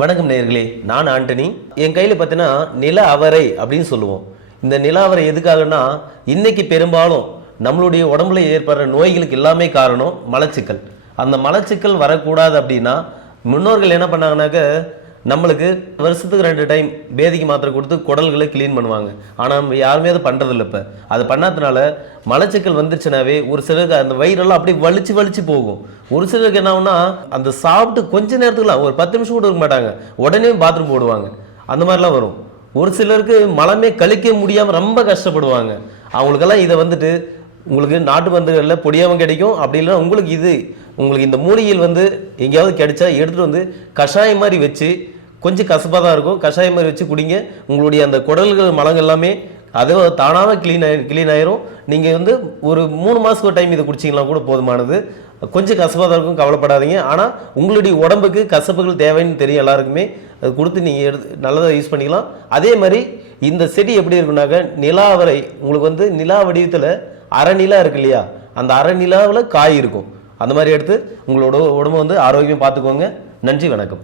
வணக்கம் நேயர்களே, நான் ஆண்டனி. என் கையில் பார்த்தீங்கன்னா நில அவரை அப்படின்னு சொல்லுவோம். இந்த நில அவரை எதுக்காகனா, இன்னைக்கு பெரும்பாலும் நம்மளுடைய உடம்புல ஏற்படுற நோய்களுக்கு எல்லாமே காரணம் மலச்சிக்கல். அந்த மலச்சிக்கல் வரக்கூடாது அப்படின்னா முன்னோர்கள் என்ன பண்ணாங்கன்னாக்க, நம்மளுக்கு வருஷத்துக்கு 2 டைம் பேதிக்கு மாத்திரை கொடுத்து குடல்களை கிளீன் பண்ணுவாங்க. ஆனால் நம்ம யாருமே அதை பண்ணுறதில்ல. இப்போ அது பண்ணாதனால மலச்சிக்கல் வந்துருச்சுனாவே ஒரு சிலருக்கு அந்த வயிறெல்லாம் அப்படியே வலிச்சு வலிச்சு போகும். ஒரு சிலருக்கு என்ன ஆகும்னா, அந்த சாப்பிட்டு கொஞ்ச நேரத்துக்குலாம் ஒரு 10 நிமிஷம் கூட இருக்க மாட்டாங்க, உடனே பாத்ரூம் போடுவாங்க. அந்த மாதிரிலாம் வரும். ஒரு சிலருக்கு மலமே கழிக்க முடியாமல் ரொம்ப கஷ்டப்படுவாங்க. அவங்களுக்கெல்லாம் இதை வந்துட்டு உங்களுக்கு நாட்டு மருந்துகளில் பொடியாகவும் கிடைக்கும். அப்படி இல்லைன்னா உங்களுக்கு இந்த மூலிகையில் எங்கேயாவது கிடைச்சா எடுத்துகிட்டு கஷாயம் மாதிரி வச்சு, கொஞ்சம் கசப்பாக தான் இருக்கும், கஷாயம் மாதிரி வச்சு குடிங்க. உங்களுடைய அந்த குடல்கள் மலங்கள் எல்லாமே அதை தானாக க்ளீன் ஆயிரும். நீங்கள் ஒரு 3 மாதத்துக்கு ஒரு டைம் இதை குடிச்சிங்கன்னா கூட போதுமானது. கொஞ்சம் கசப்பாக தான் இருக்கும், கவலைப்படாதீங்க. ஆனால் உங்களுடைய உடம்புக்கு கசப்புகள் தேவைன்னு தெரியும் எல்லாருக்குமே. அது கொடுத்து நீங்கள் நல்லதாக யூஸ் பண்ணிக்கலாம். அதே மாதிரி இந்த செடி எப்படி இருக்குனாக்க, நிலாவரை உங்களுக்கு நிலா வடிவத்தில் அரை நிலா இருக்கு இல்லையா, அந்த அரை நிலாவில் காய் இருக்கும். அந்த மாதிரி எடுத்து உங்களோட உடம்பு ஆரோக்கியம் பார்த்துக்கோங்க. நன்றி, வணக்கம்.